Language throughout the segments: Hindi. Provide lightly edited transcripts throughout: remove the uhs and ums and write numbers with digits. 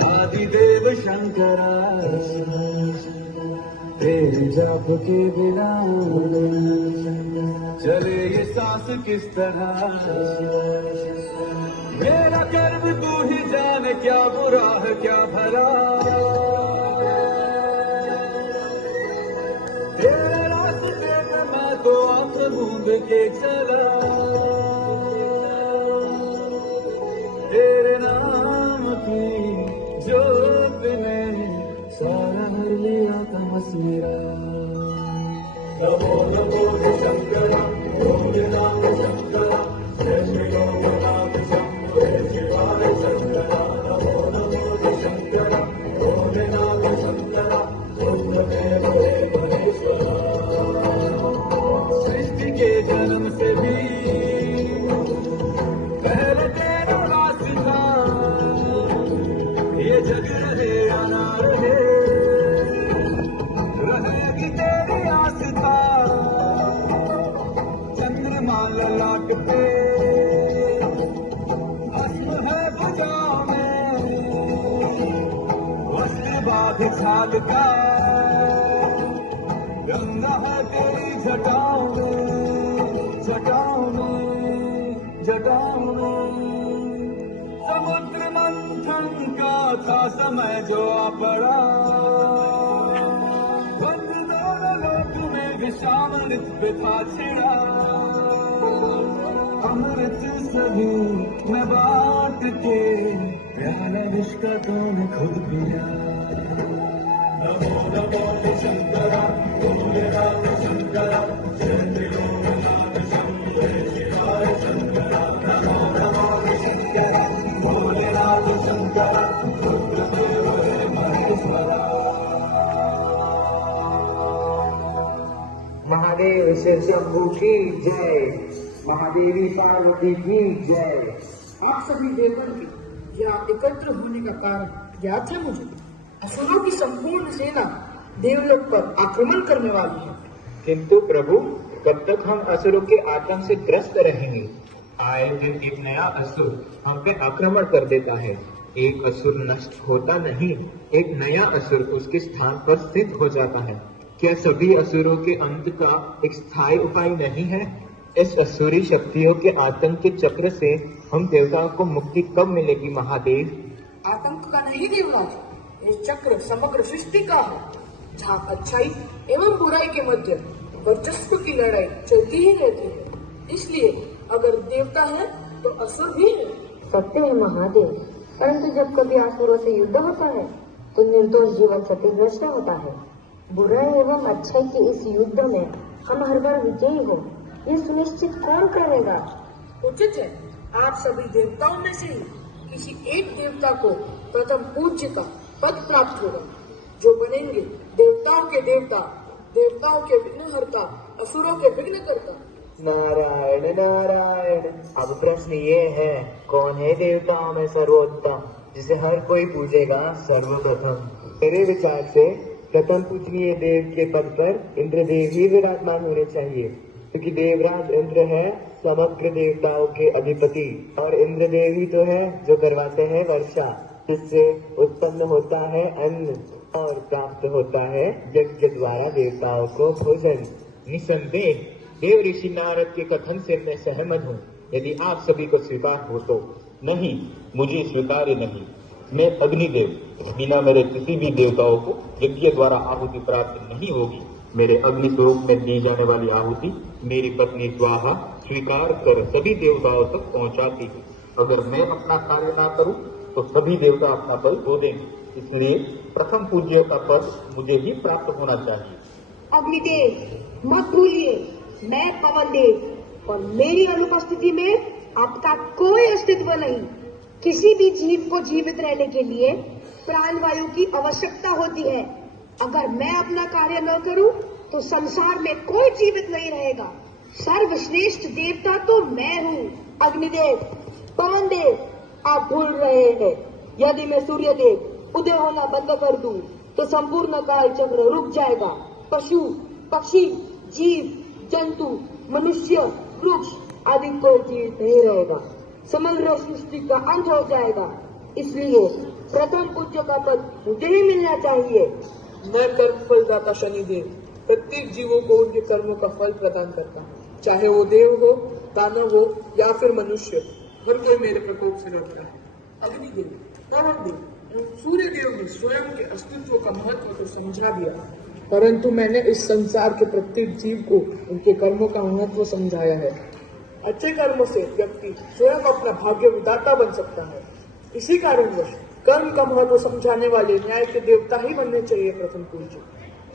आदिदेव शंकरा, तेरे जाप के बिना चले ये सांस किस तरह। मेरा कर्म तू ही जाने, क्या बुरा है क्या भला। तेरे रास्ते में मैं तो आंख मूंद के चला, तेरे नाम की जोत में सारा हर लिया तमस मेरा। नमो नमो शंकरा, भोलेनाथ शंकरा, जय श्री लोकनाथ शंभो, जय शिवाय शंकरा। नमो नमो शंकरा, भोलेनाथ शंकरा, बुद्धदेव हे महेश्वरा। सृष्टि के जन्म से भी पहले तेरा वास था, ये जग रहे या ना रहे, रहेगी तेरी आस्था। चंद्रमा ललाट पे भस्म है भुजाओं में, वस्त्र बाध छाल का गंगा है तेरी जटाओं में, जटाओं में, जटाओं में। समुद्र मंथन का था समय जो आ पड़ा, बंद दोनों लोक में विषामृत पे था छिड़ा। अमृत सभी में बांट के प्याला विष का तूने खुद पिया। नमो नमो शंकरा, भोलेनाथ शंकरा, जय त्रिलोकनाथ शंभो, जय शिवाय शंकरा। नमो नमो शंकरा, भोलेनाथ शंकरा, बुद्धदेव हे महेश्वरा। महादेव शिव शंभू की जय, महादेवी पार्वती की जय। आप सभी देवगण के यहाँ एकत्र होने का कारण ज्ञात है मुझे। असुरों की संपूर्ण सेना देवलोक पर आक्रमण करने वाली है। किंतु प्रभु, कब तक हम असुरों के आतंक से ग्रस्त रहेंगे? आए दिन एक नया असुर हम पे आक्रमण कर देता है। एक असुर नष्ट होता नहीं, एक नया असुर उसके स्थान पर स्थित हो जाता है। क्या सभी असुरों के अंत का एक स्थायी उपाय नहीं है? इस असुरी शक्तियों के आतंक के चक्र से हम देवताओं को मुक्ति कब मिलेगी महादेव? आतंक का नहीं देवराज, ये चक्र समग्र सृष्टि का है, जहाँ अच्छाई एवं बुराई के मध्य वर्चस्व की लड़ाई चलती ही रहती है। इसलिए अगर देवता है तो असुर भी है। सत्य है महादेव, परंतु जब कभी असुरों से युद्ध होता है तो निर्दोष जीवन क्षतिग्रस्त होता है। बुराई एवं अच्छाई के इस युद्ध में हम हर बार विजयी हो, ये सुनिश्चित कौन करेगा? उचित है, आप सभी देवताओं में से ही किसी एक देवता को प्रथम पूज्य का पद प्राप्त होगा, जो बनेंगे देवताओं के देवता, देवताओं के विघ्नहर्ता, असुरों के विघ्नकर्ता। नारायण नारायण। अब प्रश्न ये है, कौन है देवताओं में सर्वोत्तम, जिसे हर कोई पूजेगा सर्वप्रथम? मेरे विचार से प्रथम पूजनीय देव के पद पर इंद्रदेव ही विराजमान होने चाहिए, क्योंकि देवराज इंद्र है समग्र देवताओं के अधिपति, और इंद्रदेव ही तो है जो करवाते हैं वर्षा, जिससे उत्पन्न होता है अन्न और प्राप्त होता है यज्ञ द्वारा देवताओं को भोजन। निसंदेह देव ऋषि नारद के कथन से मैं सहमत हूँ। यदि आप सभी को स्वीकार हो तो। नहीं, मुझे स्वीकार्य नहीं। मैं अग्निदेव, बिना मेरे किसी भी देवताओं को यज्ञ द्वारा आहुति प्राप्त नहीं होगी। मेरे अग्नि स्वरूप में दी जाने वाली आहुति मेरी पत्नी स्वाहा स्वीकार कर सभी देवताओं तक पहुंचाती है। अगर मैं अपना कार्य ना करूं तो सभी देवता अपना बल खो देंगे। इसलिए प्रथम पूज्य का पद मुझे ही प्राप्त होना चाहिए। अग्निदेव मत भूलिए, मैं पवन देव और मेरी अनुपस्थिति में आपका कोई अस्तित्व नहीं। किसी भी जीव को जीवित रहने के लिए प्राणवायु की आवश्यकता होती है। अगर मैं अपना कार्य न करूं तो संसार में कोई जीवित नहीं रहेगा। सर्वश्रेष्ठ देवता तो मैं हूँ। अग्निदेव, पवन देव, आप भूल रहे हैं। यदि मैं सूर्यदेव उदय होना बंद कर दूं तो संपूर्ण काल चक्र रुक जाएगा। पशु, पक्षी, जीव, जंतु, मनुष्य, वृक्ष आदि कोई जीवित नहीं रहेगा। समग्र सृष्टि का अंत हो जाएगा। इसलिए प्रथम पूज्य का पद मुझे ही मिलना चाहिए। मैं कर्म फलदाता शनिदेव प्रत्येक जीवों को उनके कर्मों का फल प्रदान करता हूँ, चाहे वो देव हो, दानव हो या फिर मनुष्य। हर कोई मेरे प्रकोप से डरता है। अग्निदेव, पवन देव और सूर्य देव ने स्वयं के अस्तित्व का महत्व तो समझा दिया, परंतु मैंने इस संसार के प्रत्येक जीव को उनके कर्मों का महत्व समझाया है। अच्छे कर्मों से व्यक्ति स्वयं अपना भाग्य विधाता बन सकता है। इसी कारणवश कर्म का महत्व समझाने वाले न्याय के देवता ही बनने चाहिए प्रथम पूज्य।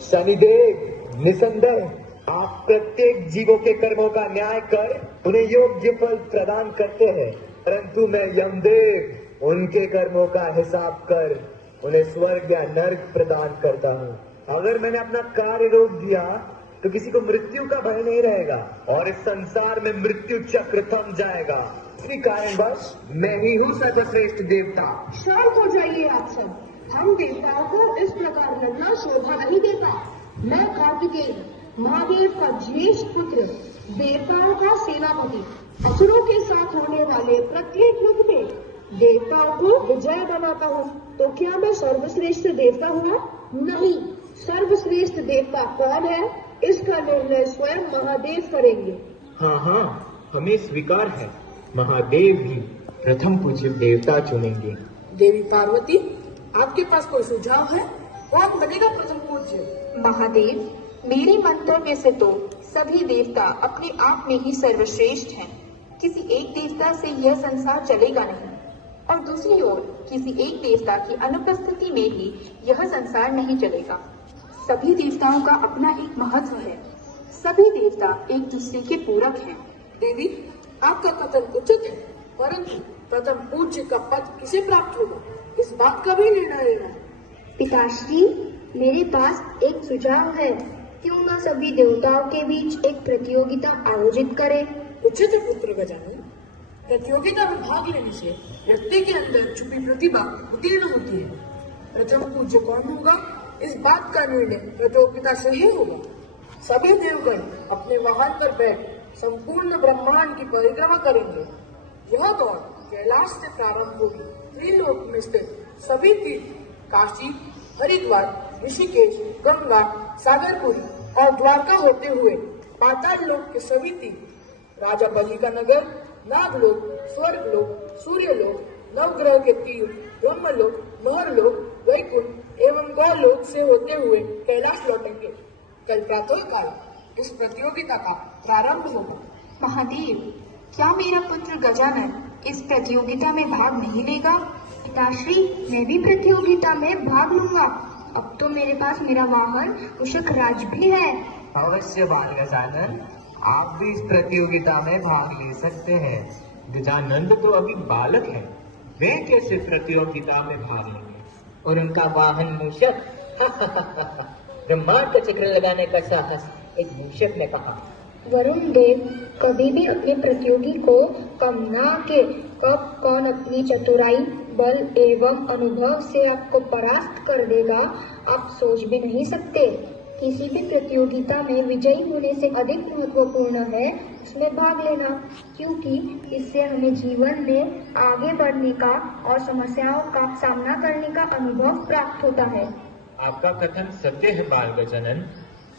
शनिदेव, निसंदेह आप प्रत्येक जीवों के कर्मों का न्याय कर उन्हें योग्य फल प्रदान करते हैं, परंतु मैं यमदेव उनके कर्मों का हिसाब कर उन्हें स्वर्ग या नर्क प्रदान करता हूँ। अगर मैंने अपना कार्य रोक दिया तो किसी को मृत्यु का भय नहीं रहेगा और इस संसार में मृत्यु चक्र थम जाएगा। इसी कारणवश मैं ही हूँ सर्वश्रेष्ठ देवता। शांत हो जाइए आप सब। हम देवताओं को इस प्रकार लड़ना शोभा नहीं देता। मैं कार्तिकेय, महादेव का ज्येष्ठ पुत्र, देवताओं का सेनापति, असुरों के साथ होने वाले प्रत्येक युद्ध में देवताओं को विजय बनाता हूँ। तो क्या मैं सर्वश्रेष्ठ देवता हुआ? नहीं, सर्वश्रेष्ठ देवता कौन है इसका निर्णय स्वयं महादेव करेंगे। हाँ हाँ, हमें स्वीकार है। महादेव ही प्रथम पूज्य देवता चुनेंगे। देवी पार्वती, आपके पास कोई सुझाव है? कौन बनेगा प्रथम पूज्य? महादेव, मेरे मंतव्य से तो सभी देवता अपने आप में ही सर्वश्रेष्ठ हैं। किसी एक देवता से यह संसार चलेगा नहीं, और दूसरी ओर किसी एक देवता की अनुपस्थिति में भी यह संसार नहीं चलेगा। सभी देवताओं का अपना एक महत्व है। सभी देवता एक दूसरे के पूरक हैं। देवी, आपका कथन उचित है, परंतु प्रथम पूज्य का पद किसे प्राप्त होगा, इस बात का भी निर्णय लेना है। पिताश्री, मेरे पास एक सुझाव है। क्यों न सभी देवताओं के बीच एक प्रतियोगिता आयोजित करें? उचित है पुत्र गजानन। प्रतियोगिता में भाग लेने से व्यक्ति के अंदर छुपी प्रतिभा उत्तीर्ण होती है। प्रथम पूज्य कौन होगा, इस बात का निर्णय प्रतियोगिता से ही होगा। सभी देवगण अपने वाहन पर बैठ संपूर्ण ब्रह्मांड की परिक्रमा करेंगे। यह दौड़ कैलाश से प्रारंभ होगी। त्रिलोक में स्थित सभी तीर्थ, काशी, हरिद्वार, ऋषिकेश, गंगा, सागरपुरी और द्वारका होते हुए पाताल लोक के सभी तीर्थ, राजा बलि का नगर, नागलोक, स्वर्गलोक, सूर्यलोक, नवग्रह के तीर्थ, ब्रह्मलोक, महरलोक, वैकुंठ एवं गौलोक से होते हुए कैलाश लौटेंगे। कल प्रातः काल इस प्रतियोगिता का प्रारंभ होगा। महादेव, क्या मेरा पुत्र गजानन इस प्रतियोगिता में भाग नहीं लेगा? पिताश्री, मैं भी प्रतियोगिता में भाग लूंगा। अब तो मेरे पास मेरा वाहन मूषक राज भी है। अवश्य बाल गजानन, आप भी इस प्रतियोगिता में भाग ले सकते हैं। गजानंद तो अभी बालक है, वे कैसे प्रतियोगिता में भाग लेंगे? और उनका वाहन मूषक? ब्रह्मांड का चक्र लगाने का साहस एक मूषक ने कहा। वरुण देव कभी भी अपने प्रतियोगी को कम ना के कब कौन अपनी चतुराई, बल एवं अनुभव से आपको परास्त कर देगा, आप सोच भी नहीं सकते। किसी भी प्रतियोगिता में विजयी होने से अधिक महत्वपूर्ण है उसमें भाग लेना, क्योंकि इससे हमें जीवन में आगे बढ़ने का और समस्याओं का सामना करने का अनुभव प्राप्त होता है। आपका कथन सत्य है बाल गजानन।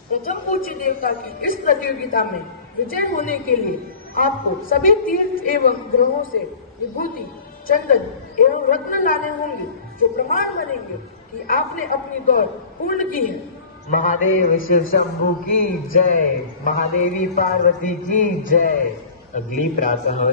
प्रथम पूज्य देवता की इस प्रतियोगिता में विजय होने के लिए आपको सभी तीर्थ एवं ग्रहों से विभूति, चंदन एवं रत्न लाने होंगे, जो प्रमाण बनेंगे कि आपने अपनी दौड़ पूर्ण की है। महादेव शिव शंभू की जय, महादेवी पार्वती की जय। अगली प्रातः